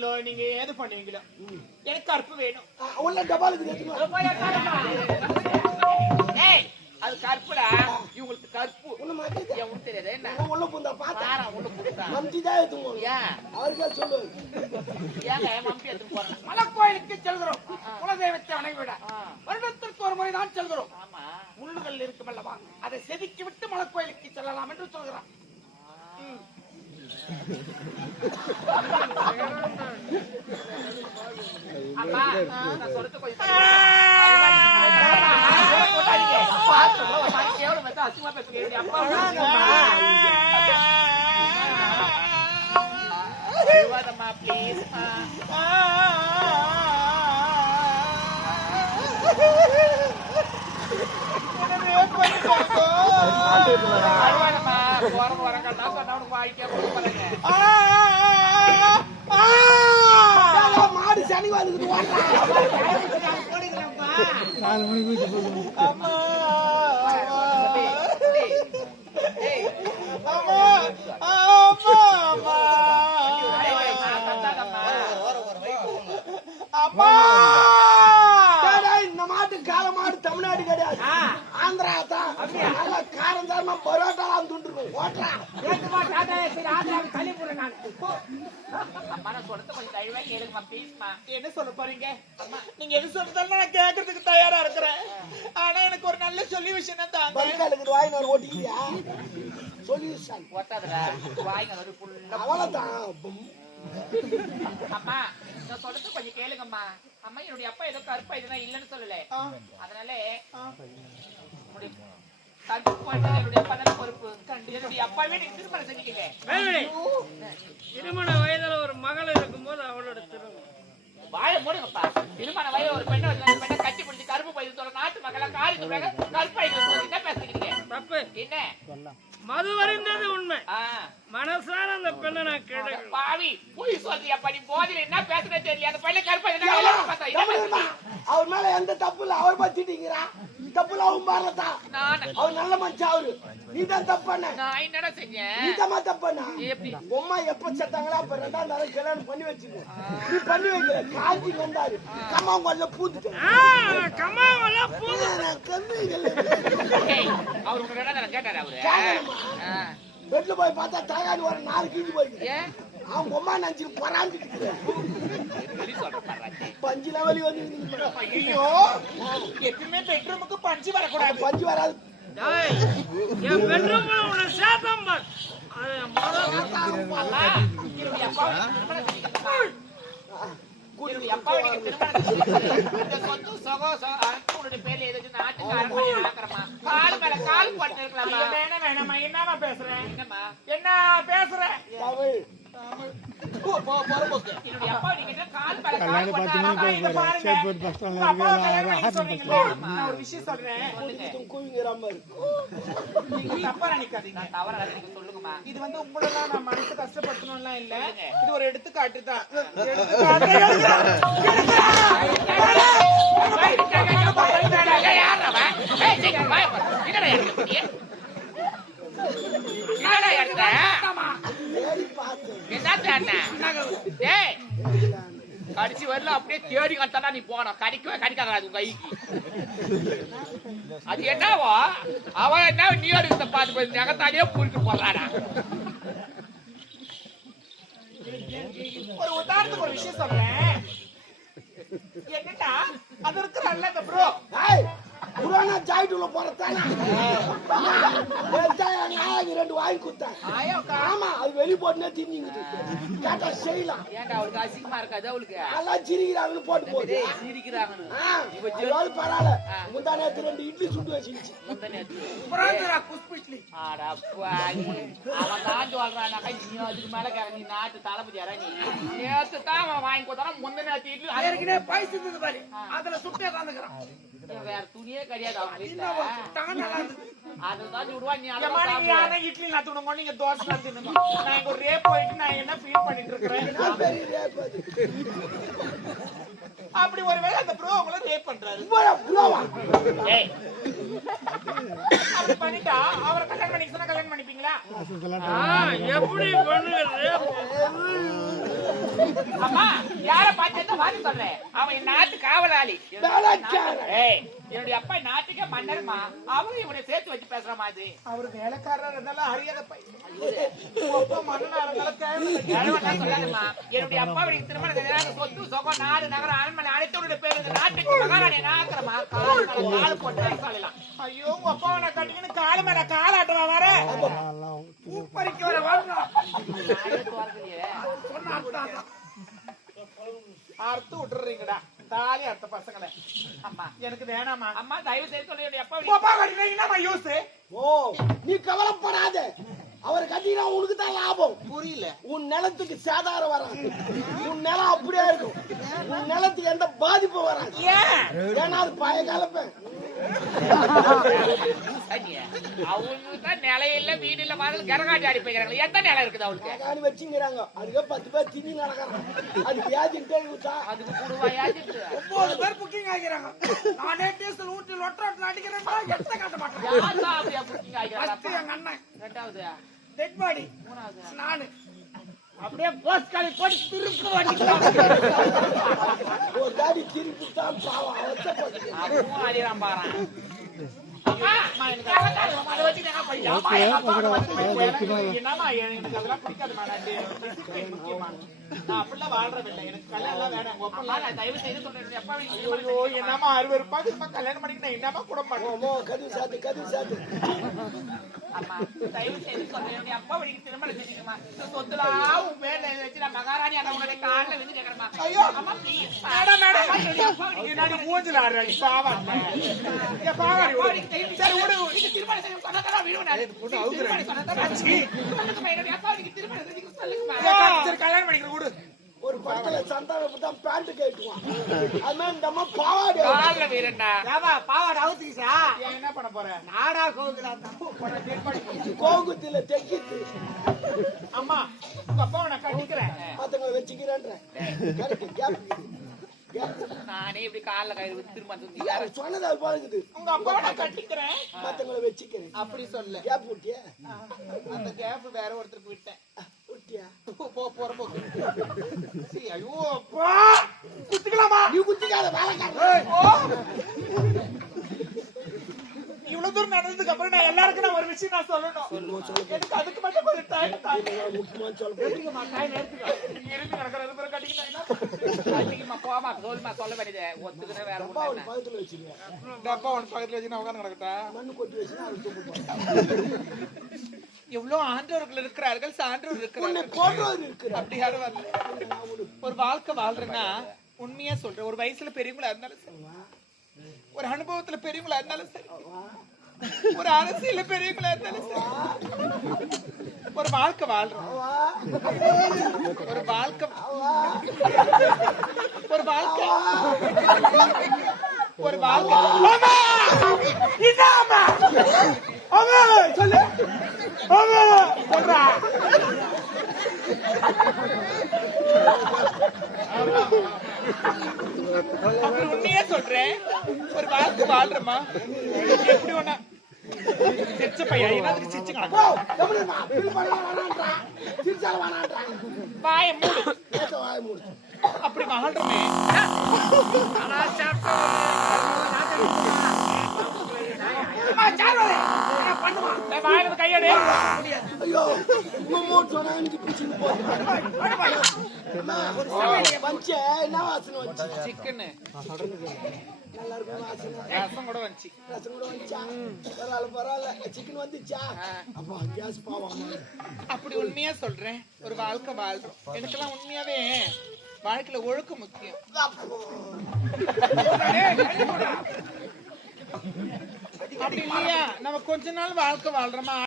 பண்ணுவீங்களோ நீங்க ஏது பண்ணுவீங்களோ? எனக்கு கருப்பு வேணும். உள்ள டபாலுக்கு ஏய் அது கருப்புடா. இவங்களுக்கு கருப்பு. உன்னை மாத்தி உனக்கு தெரியாது என்ன? உள்ள புந்தா பார்த்தா பாரா உள்ள கொடுத்தா மம்டி தான் ஏன்? அவருக்கே சொல்லு. ஏங்க மம்பி எடுத்து மலைக்கோயிலுக்கு செல்கிறோம். குலதெய்வத்தை வணங்கிவிட. வருடத்திற்கு ஒரு முறை தான் செல்கிறோம். ஆமா. முள்ளுகள் இருக்கும் அல்லவா அதை செதுக்கி விட்டு மலைக்கோயிலுக்கு செல்லலாம் என்று சொல்கிறான். ப்ளீஸ் மாடு சனி இந்த மாட்டு கால மாடு தமிழ்நாடு கிடையாது. ஆந்திரா தான் நல்லா காரம் தாரமா பரோட்டாலாம் துண்டுருக்கும் ஓட்டுறா அம்மா நான் சொல்றது கொஞ்சம் தயவா கேளுங்கம்மா ப்ளீஸ்மா என்ன சொல்ல போறீங்க? நீங்க எது சொல்றதாலும் நான் கேட்கறதுக்கு தயாரா இருக்கிறேன். ஆனா எனக்கு ஒரு நல்ல விஷயம் தான் தாங்க. பல்காலுக்கு வாய் நான் ஓட்டிக்கிறியா? சொல்யூஷன் ஒட்டாதடா. வாய்ங்க ஒரு ஃபுல்லா அவ்வளவுதான். அம்மா நான் சொல்றது கொஞ்சம் கேளுங்கம்மா அம்மா. என்னுடைய அப்பா ஏதோ கருப்பா இதுதான் இல்லைன்னு சொல்லல. அதனால திருமண வயதுல ஒரு மகள் இருக்கும்போது அவளோட திருமணம். வாய மூடுங்கப்பா. திருமண வயது ஒரு பெண்ணை பெண்ணை கட்டி பிடிச்சி கருப்பு போய் சொல்ல நாட்டு மக்களா காரி சொல்றாங்க கருப்பாயிட்டு என்ன பேசுறீங்க? தப்பு. என்ன? மது வருந்தது உண்மை. மனசார அந்த பெண்ணை நான் கேட்டேன். பாவி போய் சொல்றியா படி போதில என்ன பேசுறே தெரியல. அந்த பையன் கருப்பா அவர் மேல எந்த தப்பு இல்ல. அவர் பத்திட்டீங்கிறா தப்பு இல்ல அவன் பாரதான் நான் அவர் நல்ல மனுஷன் அவரு. நீ தான் தப்பு பண்ண நான் என்னடா செஞ்சேன் நீ தான் தப்பு பண்ண எப்படி? உம்மா எப்ப செத்தாங்களோ அப்ப ரெண்டாம் தடவை கல்யாணம் பண்ணி வச்சிருக்க நீ பண்ணி வைக்கிற. காஞ்சி வந்தாரு. கம்மா கொல்ல பூத்துட்டேன் கமாவெல்லாம் பூ நான் கம்மி அவர் கேட்டாரு அவரு? ஆ. பெட்ல போய் பார்த்தா தகாடி வர நாலு கீஞ்சி போயிருக்கு. அவன் உம்மா நினைச்சு பொறாந்துட்டு வெளி சொல்றேன் பாரு பஞ்சு லெவலி வந்து ஐயோ. எப்பயுமே பெட்ரூமுக்கு பஞ்சு வரக்கூடாது. பஞ்சு வராது. டேய், என் பெட்ரூம்ல உன்னை சேர்த்தம் பார். அது முதல்ல அம்மா, என்னுடைய அப்பாவை திருமணம் செஞ்சுக்கிட்டா. என்னுடைய அப்பாவை நீங்க திருமணம் செஞ்சுக்கிட்டு, இந்த சொத்து, சுகம், சு- அனைத்தும் உன்னுடைய பேர்ல எழுதி நாட்டுக்கு அரண்மனை ஆக்குறேம்மா. கால் மேல கால் போட்டு இருக்கலாமா? வேணாம் வேணாமா என்னமா பேசுறேன்? என்ன பேசுறேன் கல்யாணம் நினைக்காதீங்க நான் தவறா. நினைக்க சொல்லுங்கம்மா. இது வந்து உங்களெல்லாம் நான் மனசு கஷ்டப்படுத்தணும்லாம் இல்ல. இது ஒரு எடுத்துக்காட்டு தான். என்னத்த அண்ணா? ஏய், கடைசி வரல அப்படியே தேடி கட்டானா நீ போன. கடிக்கவே கடிக்காத அது கைக்கு. அது என்னவோ? அவன் என்ன நீ எடுக்கிறத பார்த்து போய் நகத்தாலே புரிட்டு போடுறாடா ஒரு உதாரணத்துக்கு ஒரு விஷயம் சொல்றேன். என்னடா அது இருக்கிறல்ல இந்த ப்ரோ ஏய் புராணா ஜாயிட்டுல போறதானா நாளைக்கு ரெண்டு வாங்கி கொடுத்தேன் ஆமா அது வெளி போட்டுனே திங்கிங்க கேட்டா செய்யலாம் ஏன்டா அவளுக்கு அசிங்கமா இருக்காது அவளுக்கு? நல்லா சிரிக்கிறாங்கன்னு போட்டு போகுது சிரிக்கிறாங்கன்னு. பரவாயில்ல. முந்தா நேரத்து ரெண்டு இட்லி சுட்டு வச்சிருச்சு. அவன் தான் சொல்றானாக்கா, நீ அதுக்கு மேல நீ நாட்டு தளபதியாடா நீ. நேத்து தான் அவன் வாங்கி கொடுத்தானா, முந்தா நேத்து இட்லி, ஏற்கனவே பைசு இருந்தது பாரு அதுல சுட்டே உட்காந்துக்கிறான் வேற துணியே கிடையாது அதுதான் நீ. யாரா இட்லி நான் துணுங்க நீங்க தோசை நான் தின்னுங்க நான் இங்க ஒரு ரேப் போயிட்டு நான் என்ன ஃபீல் பண்ணிட்டு இருக்கிறேன். அப்படி ஒருவேளை அந்த ப்ரோ உங்களை ரேப் பண்றாரு. அப்படி பண்ணிட்டா அவரை கல்யாணம் பண்ணிக்க சொன்னா கல்யாணம் பண்ணிப்பீங்களா? எப்படி பண்ணுகிறது அம்மா யார பார்த்து வாங்க சொல்றேன் அவன் என் நாட்டு காவலாளி. என்னுடைய அப்பா நாட்டுக்கே மன்னர்மா? அவரும் இவனை சேர்த்து வச்சு பேசுற மாதிரி. அவரு வேலைக்காரர் இருந்தாலும் அறியாத அப்பா சொல்லாதம்மா. என்னுடைய அப்பாவுடைய திருமண தந்தையாக சொத்து சுகம் நாடு நகரம் அரண்மனை அனைத்துடைய பேர் நாட்டுக்கு மகாராணி நாக்கிறமா கால் போட்டு சொல்லலாம். ஐயோ உங்க அப்பாவை நான் கட்டிக்கின்னு காலு மேல காலாட்டுவா வர பூ பறிக்க வர வாழ்றா அறுத்து விட்டுறீங்கடா. தாலி அறுத்த பசங்களை. அம்மா எனக்கு வேணாமா அம்மா தயவு செய்து சொல்லி என்னுடைய அப்பா உங்க அப்பா கட்டினீங்கன்னா யூஸ் ஓ நீ கவலைப்படாத. அவர் கட்டினா உனக்கு தான் லாபம். புரியல. உன் நிலத்துக்கு சேதாரம் வராது. உன் நிலம் அப்படியே இருக்கும். உன் நிலத்துக்கு எந்த பாதிப்பும் வராது. ஏன்? ஏன்னா அது பழைய கலப்பேன் அவங்களுக்கு தான் நிலம் இல்ல வீடு இல்ல மாதிரி கரகாட்டி போய்க்கிறாங்க எந்த நிலம் இருக்குது அவளுக்கு வச்சுங்கிறாங்க. அதுக்கே பத்து பேர் வியாதின்ட்டே விட்டா அதுக்கு கூடுவாயாச்சு ஒன்பது பேர் புக்கிங் ஆகிறாங்க நானே டீசல் ஊட்டி லொட்டர் அடிக்கிறேன் எத்த காட்ட மாட்டேன் புக்கிங் ஃபர்ஸ்ட் ஆகிறாங்க எங்க அண்ணன். ரெண்டாவது. டெட் பாடி மூணாவது. நானு. அப்படியே போஸ்ட் காலி போட்டு திருப்பி ஒரு தாடி திருப்பி தான் பாவம் அவசப்பட்டு அதுவும் அடிறான் பாறான். என்ன எனக்கு அப்படிலாம் வாழ்றதில்லை எனக்கு கல்யாணம் எல்லாம் வேணாம் நான் தயவு செய்து சொல்றேன், என்னுடைய ஐயோ என்னமா சும்மா கல்யாணம் பண்ணிக்கிட்டு என்னமா கூட மாட்டேன் கதவு சாத்து கதவு சாத்து அம்மா, தயவு செய்து சொல்றேன், என்னுடைய அப்பாவை திருமணம் செஞ்சுக்கம்மா. உன் பேர்ல வச்சு நான் மகாராணி ஆன உன்னுடைய கால்ல விழுந்து கேட்கறேம்மா. ஐயோ. அம்மா, மேடம் மேடம் மூஞ்சில சரி விடு நீங்க திருமணம் செய்ய விடுவேன் அவுக்குறேன். நீங்க. சரி கல்யாணம் பண்ணிக்கிற விடு. ஒரு படத்துல சந்தானம் தான் பேண்ட் கேட்டுவான். அது மாதிரி இந்த அம்மா பாவாடி கால்ல வீரண்ணா. பாவாடை அவுத்துக்கிச்சா ஏன் என்ன பண்ண போற? நாடா கோகுலாம் கோகுத்தில தெக்கித்து. அம்மா உங்க அப்பாவை நான் கட்டிக்கிறேன் மத்தவங்க வச்சுக்கிறேன்ற நானே இப்படி கால்ல கயிறு விட்டு யாரு சொன்னது அது பாருக்குது உங்க அப்பாவை நான் கட்டிக்கிறேன். மத்தவங்களை வச்சுக்கிறேன். அப்படி சொல்லு. கேப் விட்டியா அந்த கேப் வேற ஒருத்தருக்கு விட்டேன். விட்டியா போ போ, போற போக்கு. சீ, ஐயோ அப்பா. குத்துக்கலாமா? நீ குத்திக்காத ஓ இவ்வளவு தூரம் நடந்ததுக்கு அப்புறம் நான் எல்லாருக்கும் நான் ஒரு விஷயம் நான் சொல்லணும். எனக்கு அதுக்கு மட்டும் கொஞ்சம் டைம் முக்கியமான சொல்ல போறேன் இருந்து நடக்கிறது பிறகு கட்டிக்கிட்டா போமா சொல்லுமா சொல்ல வேண்டியது. ஒத்துக்கிற வேற அவன் பக்கத்துல வச்சுருங்க இந்த அப்பா உன் பக்கத்துல வச்சு நான் உட்கார்ந்து கிடக்கட்டா? மண்ணு கொட்டி தூக்கிட்டு எவ்வளவு ஆண்டவர்கள் இருக்கிறார்கள் சான்றோர் இருக்கிறார்கள். அப்படி யாரும் வரல. ஒரு வாழ்க்கை வாழ்றேன்னா உண்மையா சொல்றேன். ஒரு வயசுல பெரியவங்களா இருந்தாலும் சரி. ஒரு அனுபவத்துல பெரியவங்களா இருந்தாலும் சரி. ஒரு அரசியல பெரியவங்களா இருந்தாலும் சரி. ஒரு வாழ்க்கை வாழ்றோம். ஒரு வாழ்க்கை. ஒரு வாழ்க்கை. ஒரு வாழ்க்கை. ஆமா! ஆமா! அப்புறம் உண்மையே சொல்றேன். ஒரு வாழ்க்கை வாழ்றமா எப்படி ஒண்ணா? சிரிச்ச பையன். சிரிச்சு. வாய மூடு. மூடு. அப்படி வாழ்றமே கையடி ஐயோ, மூட்டு சொன்னா போகுது. என்ன வாசனை வந்துச்சு? சிக்கன். நல்லா இருக்கும் வாசனை. ரசம் கூட வந்துச்சு ரசம் கூட வந்துச்சா? பரவாயில்ல, பரவாயில்ல. சிக்கன் வந்துச்சா? அப்பா, கேஸ் பாவம் அம்மா. அப்படி உண்மையா சொல்றேன். ஒரு வாழ்க்கை வாழ்றோம். எனக்கெல்லாம் உண்மையாவே வாழ்க்கையில ஒழுக்கம் முக்கியம். அப்படி இல்லையா? நம்ம கொஞ்ச நாள் வாழ்க்கை வாழ்றோமா?